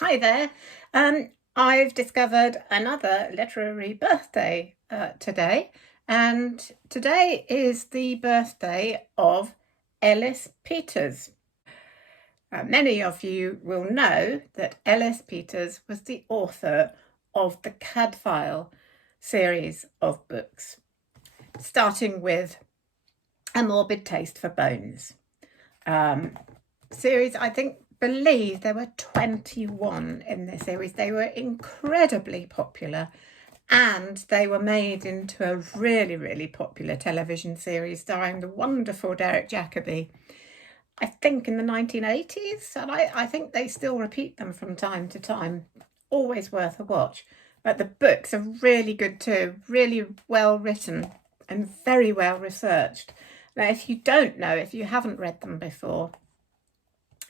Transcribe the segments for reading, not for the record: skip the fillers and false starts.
Hi there. I've discovered another literary birthday today, and today is the birthday of Ellis Peters. Many of you will know that Ellis Peters was the author of the Cadfael series of books, starting with A Morbid Taste for Bones. Series, believe there were 21 in this series. They were incredibly popular, and they were made into a really popular television series starring the wonderful Derek Jacobi, I think in the 1980s, and I think they still repeat them from time to time. Always worth a watch. But the books are really good too, really well written and very well researched. Now, if you haven't read them before,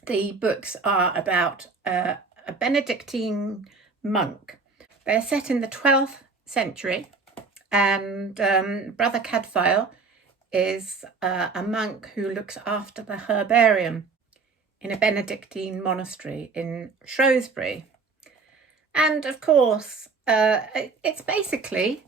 the books are about a Benedictine monk. They're set in the 12th century, and Brother Cadfael is a monk who looks after the herbarium in a Benedictine monastery in Shrewsbury. And of course, it's basically,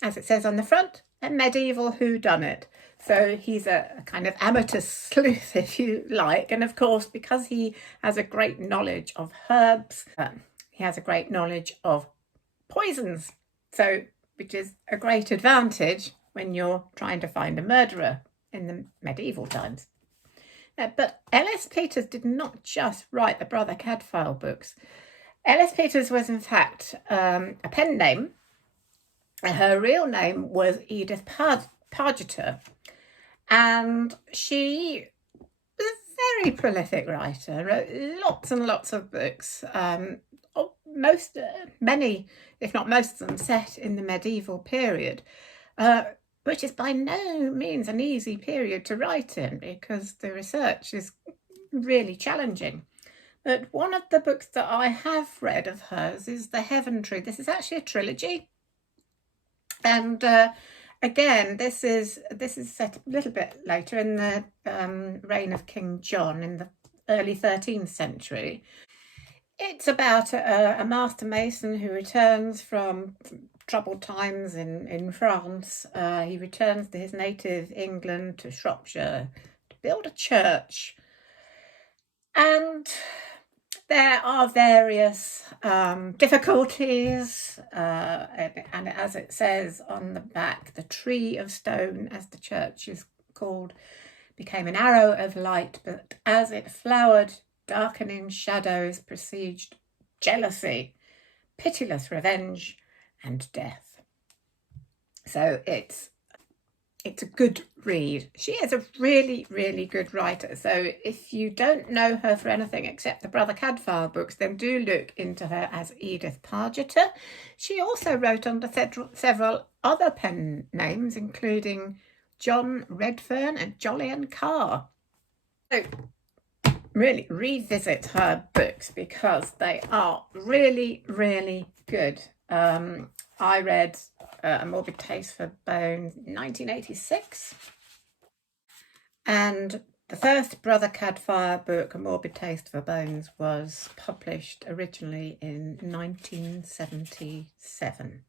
as it says on the front, a medieval whodunit. So he's a kind of amateur sleuth, if you like. And of course, because he has a great knowledge of herbs, he has a great knowledge of poisons. So, which is a great advantage when you're trying to find a murderer in the medieval times. But Ellis Peters did not just write the Brother Cadfael books. Ellis Peters was in fact a pen name. Her real name was Edith Pargeter, and she was a very prolific writer, wrote lots and lots of books, many, if not most of them, set in the medieval period, which is by no means an easy period to write in because the research is really challenging. But one of the books that I have read of hers is The Heaven Tree. This is actually a trilogy. And again, this is set a little bit later in the reign of King John in the early 13th century. It's about a master mason who returns from troubled times in France. He returns to his native England, to Shropshire, to build a church. And there are various difficulties, and as it says on the back, the tree of stone, as the church is called, became an arrow of light, but as it flowered, darkening shadows besieged jealousy, pitiless revenge, and death. So it's a good read. She is a really good writer. So if you don't know her for anything except the Brother Cadfael books, then do look into her as Edith Pargeter. She also wrote under several other pen names, including John Redfern and Jolyon Carr. So really revisit her books because they are really good. I read A Morbid Taste for Bones in 1986, and the first Brother Cadfael book, A Morbid Taste for Bones, was published originally in 1977.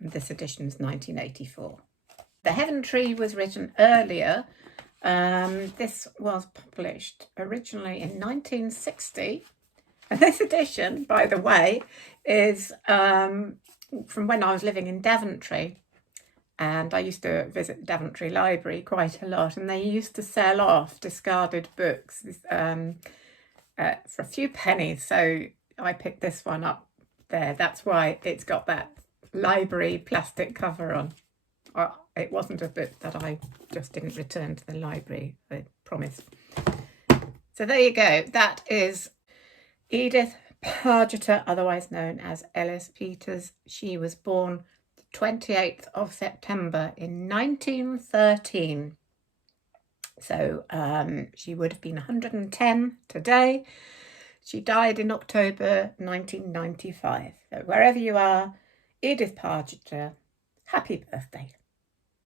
This edition is 1984. The Heaven Tree was written earlier. This was published originally in 1960. And this edition, by the way, is from when I was living in Daventry, and I used to visit the Daventry Library quite a lot, and they used to sell off discarded books for a few pennies. So I picked this one up there. That's why it's got that library plastic cover on. It wasn't a book that I just didn't return to the library, I promise. So there you go. That is Edith Pargeter, otherwise known as Ellis Peters. She was born the 28th of September in 1913. So she would have been 110 today. She died in October 1995. So wherever you are, Edith Pargeter, happy birthday.